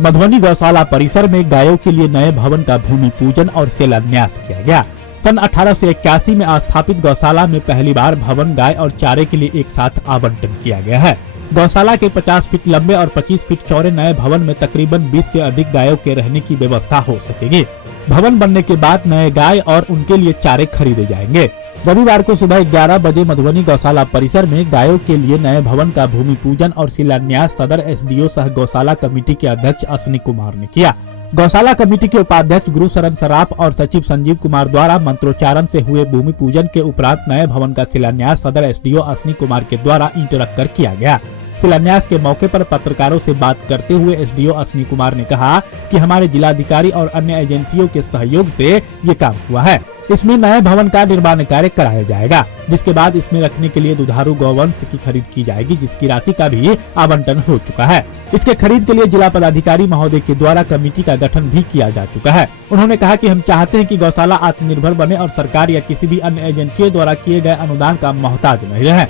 मधुबनी गौशाला परिसर में गायों के लिए नए भवन का भूमि पूजन और शिलान्यास किया गया। सन 1881 में स्थापित गौशाला में पहली बार भवन, गाय और चारे के लिए एक साथ आवंटन किया गया है। गौशाला के 50 फीट लंबे और 25 फीट चौड़े नए भवन में तकरीबन 20 से अधिक गायों के रहने की व्यवस्था हो सकेगी। भवन बनने के बाद नए गाय और उनके लिए चारे खरीदे जाएंगे। रविवार को सुबह 11 बजे मधुबनी गौशाला परिसर में गायों के लिए नए भवन का भूमि पूजन और शिलान्यास सदर एसडीओ सह गौशाला कमेटी के अध्यक्ष अश्विनी कुमार ने किया। गौशाला कमेटी के उपाध्यक्ष गुरुशरण सराफ और सचिव संजीव कुमार द्वारा मंत्रोच्चारण से हुए भूमि पूजन के उपरांत नए भवन का शिलान्यास सदर एसडीओ अश्विनी कुमार के द्वारा ईंट रखकर किया गया। शिलान्यास के मौके पर पत्रकारों से बात करते हुए एसडीओ अश्विनी कुमार ने कहा कि हमारे जिलाधिकारी और अन्य एजेंसियों के सहयोग से ये काम हुआ है। इसमें नए भवन का निर्माण कार्य कराया जाएगा, जिसके बाद इसमें रखने के लिए दुधारू गौवंश की खरीद की जाएगी, जिसकी राशि का भी आवंटन हो चुका है। इसके खरीद के लिए जिला पदाधिकारी महोदय के द्वारा कमेटी का गठन भी किया जा चुका है। उन्होंने कहा कि हम चाहते हैं कि गौशाला आत्मनिर्भर बने और सरकार या किसी भी अन्य एजेंसियों द्वारा किए गए अनुदान का मोहताज नहीं रहे।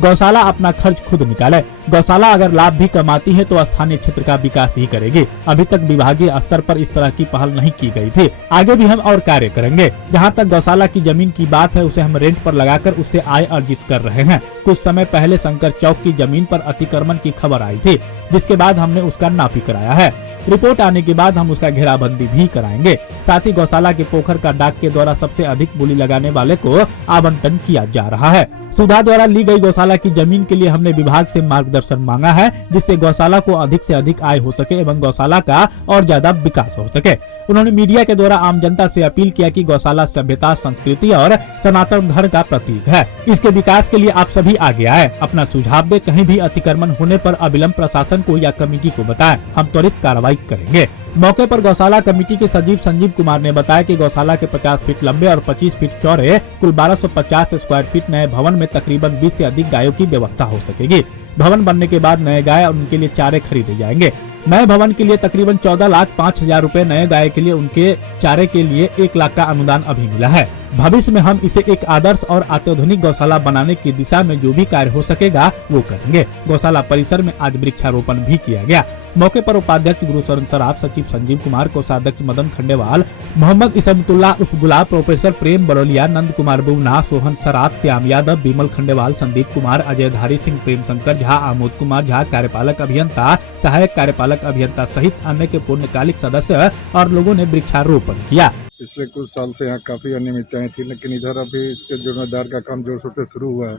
गौशाला अपना खर्च खुद निकाले। गौशाला अगर लाभ भी कमाती है तो स्थानीय क्षेत्र का विकास ही करेगी। अभी तक विभागीय स्तर पर इस तरह की पहल नहीं की गई थी। आगे भी हम और कार्य करेंगे। जहां तक गौशाला की जमीन की बात है, उसे हम रेंट पर लगाकर उससे आय अर्जित कर रहे हैं। कुछ समय पहले शंकर चौक की जमीन पर अतिक्रमण की खबर आई थी, जिसके बाद हमने उसका नापी कराया है। रिपोर्ट आने के बाद हम उसका घेराबंदी भी कराएंगे। साथ ही गौशाला के पोखर का डाक के द्वारा सबसे अधिक बोली लगाने वाले को आवंटन किया जा रहा है। सुधा द्वारा ली गई गौशाला की जमीन के लिए हमने विभाग से मार्गदर्शन मांगा है, जिससे गौशाला को अधिक से अधिक आय हो सके एवं गौशाला का और ज्यादा विकास हो सके। उन्होंने मीडिया के द्वारा आम जनता से अपील किया कि गौशाला सभ्यता, संस्कृति और सनातन धर्म का प्रतीक है। इसके विकास के लिए आप सभी आगे आए, अपना सुझाव दे। कहीं भी अतिक्रमण होने पर अविलंब प्रशासन को या कमेटी को बताएं, हम त्वरित कार्रवाई करेंगे। मौके पर गौशाला कमेटी के सचिव संजीव कुमार ने बताया कि गौशाला के 50 फीट लंबे और 25 फीट चौड़े कुल 1250 स्क्वायर फीट नए भवन में तकरीबन 20 से अधिक गायों की व्यवस्था हो सकेगी। भवन बनने के बाद नए गाय और उनके लिए चारे खरीदे जाएंगे। नए भवन के लिए तकरीबन 14,05,000 रुपए, नए गाय के लिए उनके चारे के लिए 1 लाख का अनुदान अभी मिला है। भविष्य में हम इसे एक आदर्श और अत्याधुनिक गौशाला बनाने की दिशा में जो भी कार्य हो सकेगा वो करेंगे। गौशाला परिसर में आज वृक्षारोपण भी किया गया। मौके पर उपाध्यक्ष गुरुशरण सराफ, सचिव संजीव कुमार, कोषाध्यक्ष मदन खंडेवाल, मोहम्मद इसमतुल्ला उर्फ गुलाब, प्रोफेसर प्रेम बड़ोलिया, नंद कुमार बुवना, सोहन सराफ, श्याम यादव, विमल खंडेवाल, संदीप कुमार, अजय धारी सिंह, प्रेम शंकर झा, आमोद कुमार झा, कार्यपालक अभियंता, सहायक कार्यपालक अभियंता सहित अन्य के पूर्णकालिक सदस्य और लोगों ने वृक्षारोपण किया। पिछले कुछ साल से यहाँ काफ़ी अनियमितताएं थी, लेकिन इधर अभी इसके जीर्णोद्धार का काम जोर शोर से शुरू हुआ है।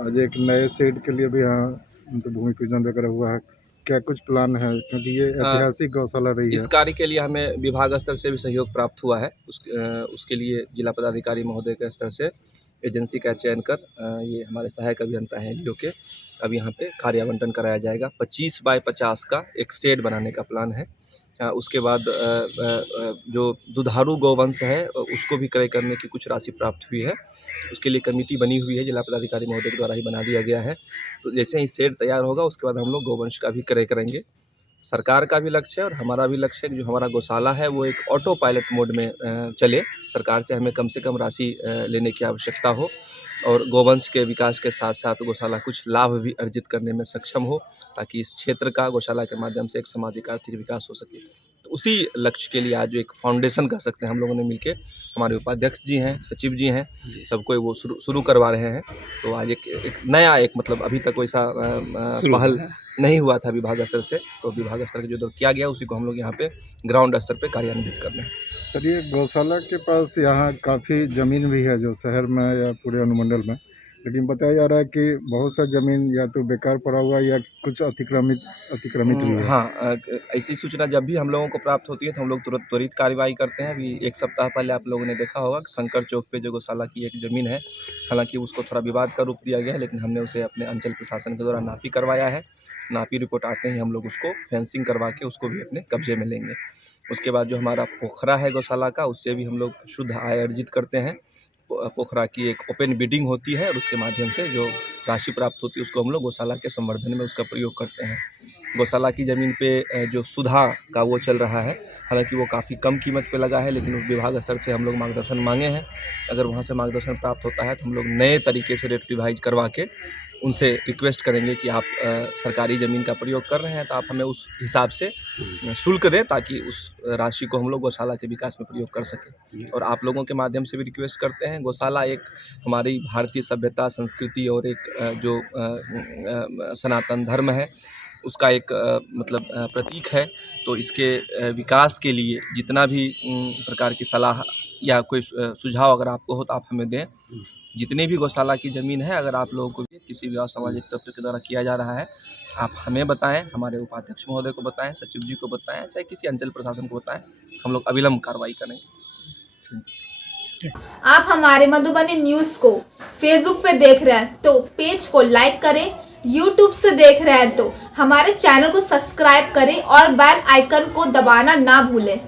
आज एक नए शेड के लिए भी यहाँ भूमि पूजन वगैरह हुआ है। क्या कुछ प्लान है, क्योंकि ये ऐतिहासिक गौशाला रही है? इस कार्य के लिए हमें विभाग स्तर से भी सहयोग प्राप्त हुआ है। उसके लिए जिला पदाधिकारी महोदय के स्तर से एजेंसी का चयन कर ये हमारे सहायक अभियंता हैं लियो के, अब यहाँ पे कार्य आवंटन कराया जाएगा। 25 बाय 50 का एक शेड बनाने का प्लान है। उसके बाद जो दुधारू गौवंश है उसको भी क्रय करने की कुछ राशि प्राप्त हुई है। उसके लिए कमेटी बनी हुई है, जिला पदाधिकारी महोदय के द्वारा ही बना दिया गया है। तो जैसे ही शेड तैयार होगा उसके बाद हम लोग गौवंश का भी क्रय करेंगे। सरकार का भी लक्ष्य है और हमारा भी लक्ष्य है कि जो हमारा गौशाला है वो एक ऑटो पायलट मोड में चले। सरकार से हमें कम से कम राशि लेने की आवश्यकता हो और गौवंश के विकास के साथ साथ गौशाला कुछ लाभ भी अर्जित करने में सक्षम हो, ताकि इस क्षेत्र का गौशाला के माध्यम से एक सामाजिक आर्थिक विकास हो सके। तो उसी लक्ष्य के लिए आज एक फाउंडेशन कह सकते हैं हम लोगों ने मिलके, हमारे उपाध्यक्ष जी हैं, सचिव जी हैं, सबको वो शुरू करवा रहे हैं। तो आज एक नया मतलब अभी तक वैसा पहल नहीं हुआ था विभाग स्तर से, तो विभाग स्तर के जो किया गया उसी को हम लोग यहाँ पे ग्राउंड स्तर पे कार्यान्वित कर रहे हैं। सर, ये गौशाला के पास यहाँ काफ़ी ज़मीन भी है जो शहर में या पूरे अनुमंडल में, लेकिन बताया जा रहा है कि बहुत सा ज़मीन या तो बेकार पड़ा हुआ या कुछ अतिक्रमित भी है। हाँ, ऐसी सूचना जब भी हम लोगों को प्राप्त होती है तो हम लोग तुरंत त्वरित कार्रवाई करते हैं। अभी 1 सप्ताह पहले आप लोगों ने देखा होगा कि शंकर चौक पे जो गौशाला की एक ज़मीन है, हालांकि उसको थोड़ा विवाद का रूप दिया गया है, लेकिन हमने उसे अपने अंचल प्रशासन के द्वारा नापी करवाया है। नापी रिपोर्ट आते ही हम लोग उसको फेंसिंग करवा के उसको भी अपने कब्जे में लेंगे। उसके बाद जो हमारा पोखरा है गौशाला का, उससे भी हम लोग शुद्ध आय अर्जित करते हैं। पोखरा की एक ओपन बिडिंग होती है और उसके माध्यम से जो राशि प्राप्त होती है उसको हम लोग गौशाला के संवर्धन में उसका प्रयोग करते हैं। गौशाला की ज़मीन पे जो सुधा का वो चल रहा है, हालांकि वो काफ़ी कम कीमत पे लगा है, लेकिन उस विभाग स्तर से हम लोग मार्गदर्शन मांगे हैं। अगर वहाँ से मार्गदर्शन प्राप्त होता है तो हम लोग नए तरीके से रेट रिवाइज करवा के उनसे रिक्वेस्ट करेंगे कि आप सरकारी ज़मीन का प्रयोग कर रहे हैं तो आप हमें उस हिसाब से शुल्क दें, ताकि उस राशि को हम लोग गौशाला के विकास में प्रयोग कर सकें। और आप लोगों के माध्यम से भी रिक्वेस्ट करते हैं, गौशाला एक हमारी भारतीय सभ्यता, संस्कृति और एक जो सनातन धर्म है उसका एक मतलब प्रतीक है। तो इसके विकास के लिए जितना भी प्रकार की सलाह या कोई सुझाव अगर आपको हो तो आप हमें दें। जितने भी गौशाला की ज़मीन है, अगर आप लोगों को किसी भी असामाजिक तत्व के द्वारा किया जा रहा है, आप हमें बताएं, हमारे उपाध्यक्ष महोदय को बताएं, सचिव जी को बताएं, चाहे किसी अंचल प्रशासन को बताएं, हम लोग अविलंब कार्रवाई करेंगे। आप हमारे मधुबनी न्यूज को फेसबुक पे देख रहे हैं तो पेज को लाइक करें, यूट्यूब से देख रहे हैं तो हमारे चैनल को सब्सक्राइब करें और बेल आइकन को दबाना ना भूलें।